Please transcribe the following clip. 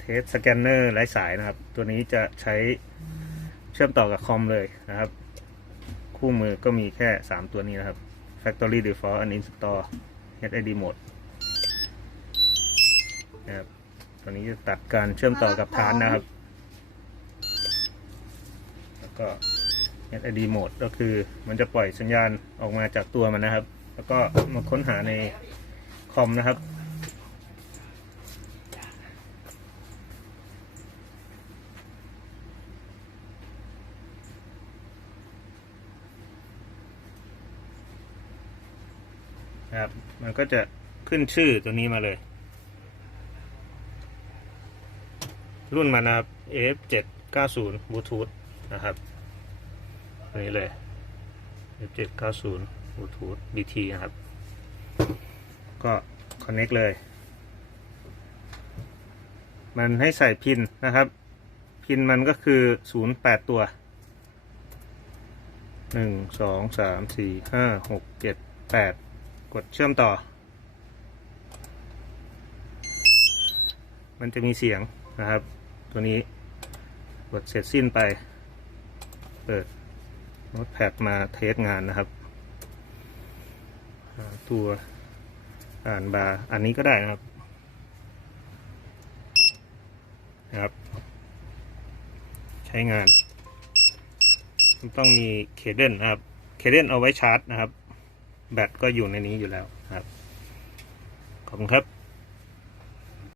เทสสแกนเนอร์ไร้สายนะครับ ตัวนี้จะใช้เชื่อมต่อกับคอมเลยนะครับ คู่มือก็มีแค่ 3 ตัวนี้นะครับ Factory Default Uninstall HID Mode นะครับตัวนี้จะตัดการเชื่อมต่อกับฐานนะครับ แล้วก็ HID Mode ก็คือมันจะปล่อยสัญญาณออกมาจากตัวมันนะครับ แล้วก็มาค้นหาในคอมนะครับ ครับ มันก็จะขึ้นชื่อตัวนี้มาเลย รุ่นมันนะครับ F790 Bluetooth นะครับตัวนี้เลย F790 Bluetooth BT นะครับ ก็ connect เลย มันให้ใส่พินนะครับ พินมันก็คือ 08 ตัวหนึ่งสองสามสี่ห้าหกเจ็ดแปด กดเชื่อมต่อ มันจะมีเสียงนะครับ ตัวนี้กดเสร็จสิ้นไป เปิดโน้ตแพดมาเทสงานนะครับ ตัวอ่านบาร์อันนี้ก็ได้นะครับนะครับ ใช้งาน ต้องมีเคเดนนะครับ เคเดนเอาไว้ชาร์จนะครับ แบตก็อยู่ในนี้อยู่แล้วครับ ขอบคุณครับ